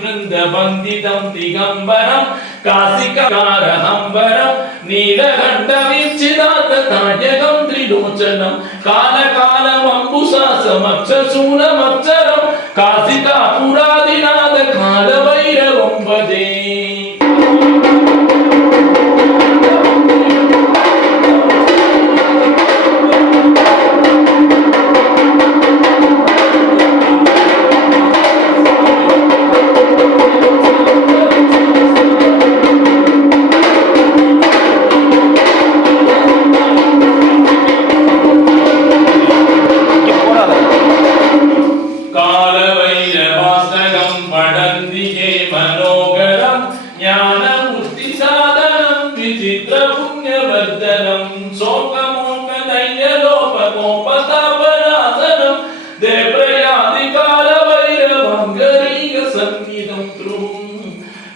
वृन्दवन्दितं दिगम्बरं काशिकारहम्बरं नीलकण्ठवीक्षितार्थतायकं त्रिलोचनं कालकालमम्बुशासमक्षशूलमक्षरं काशिकापुरादिनाथ कालभैरवं भजे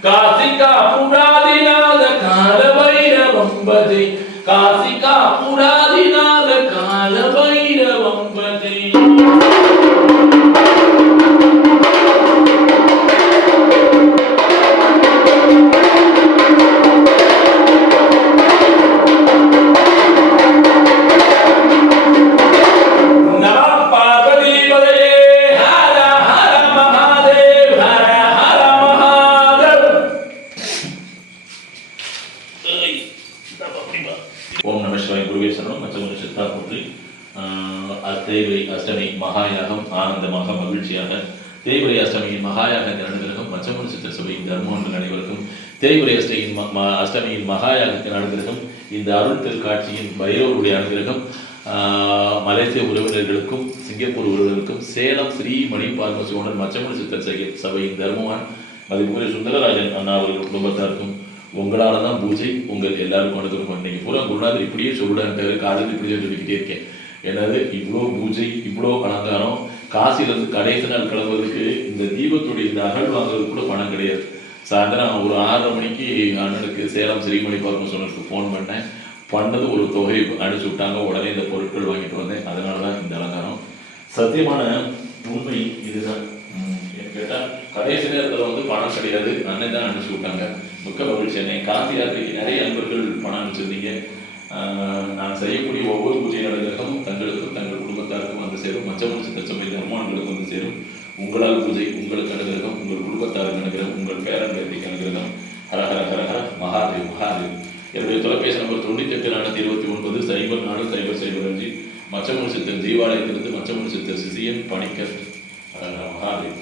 काशिकापुरादिनाथ कालभैरवं भजे काशिकापुरादिनाथ कालभैरवं भजे ओम नमः शिवाय गुरुवे शरणम மச்சமுனி சித்தா போற்றி தேய்பிரை அஷ்டமி மகாயாகம் ஆனந்தமாக மகிழ்ச்சியாக தேய்பிரை அஷ்டமியின் மகாயாகத்தின் அனுகிரகம் மச்சமுனி சித்தர் சபையின் தர்மங்கள் அனைவருக்கும் தேய்பிரை அஷ்டமியின் மகாயாகத்தின் அனுகிரகம் இந்த அருள் திருக்காட்சியின் பைரவருடைய அனுகிரகம் மலேசிய உறவினர்களுக்கும் சிங்கப்பூர் உறவினர்களுக்கும் சேலம் ஸ்ரீ மணி பார்மசி ஓனர் மச்சமுனி சித்தர் சபையின் தர்மவான் மதிப்புக்குரிய சுந்தரராஜன் அண்ணா அவர்கள் குடும்பத்தாருக்கும் உங்களால் தான் பூஜை உங்கள் எல்லாருக்கும் அனுகிரகம். இன்னைக்கு பூரா குருநாதர் இப்படியே சொல்லுடான்ட்டு காலையில் இப்படியே சொல்லிக்கிட்டே இருக்கேன். என்னது இவ்வளோ பூஜை இவ்வளோ அலங்காரம், காசிலிருந்து கடைசி நாள் கிளம்புறதுக்கு இந்த தீபத்துடைய இந்த அகல் வாங்குறதுக்கு கூட பணம் கிடையாது. சாயந்தரம் ஒரு 6:30 மணிக்கு அண்ணனுக்கு சேலம் ஸ்ரீமணி பார்மசோனருக்கு ஃபோன் பண்ணது ஒரு தொகை அனுப்பிச்சு விட்டாங்க. உடனே இந்த பொருட்கள் வாங்கிட்டு வந்தேன். அதனால தான் இந்த அலங்காரம். சத்தியமான உண்மை இதுதான். கேட்டால் கடைசி நேரத்தில் பணம் கிடையாது, அண்ணன் தான் அனுப்பிச்சு விட்டாங்க. மிக்க மகிழ்ச்சி. என்னை காசி யாத்திரைக்கு நிறைய நண்பர்கள் பணம் அனுப்பிச்சிருந்தீங்க. நான் செய்யக்கூடிய ஒவ்வொரு பூஜை அனுகிரகமும் தங்களுக்கும் தங்கள் குடும்பத்தாருக்கும் வந்து சேரும். மச்சமுனி சித்தர் சபை தர்மவான்களுக்கும் வந்து சேரும். உங்களால் பூஜை உங்களுக்கு அனுகிரகம், உங்கள் குடும்பத்தாருக்கு அனுகிரகம், உங்கள் பேரன் பேத்திக்கு அனுகிரகம். ஹர ஹர ஹர ஹர மகாதேவ் மகாதேவ். என்னுடைய தொலைபேசி நம்பர் 98 429 005 மச்சமுனி சித்தர் ஜீவாலயத்திலிருந்து மச்சமுனி சித்தர் சிசியன் பணிக்கர். ஹர ஹர மகாதேவ்.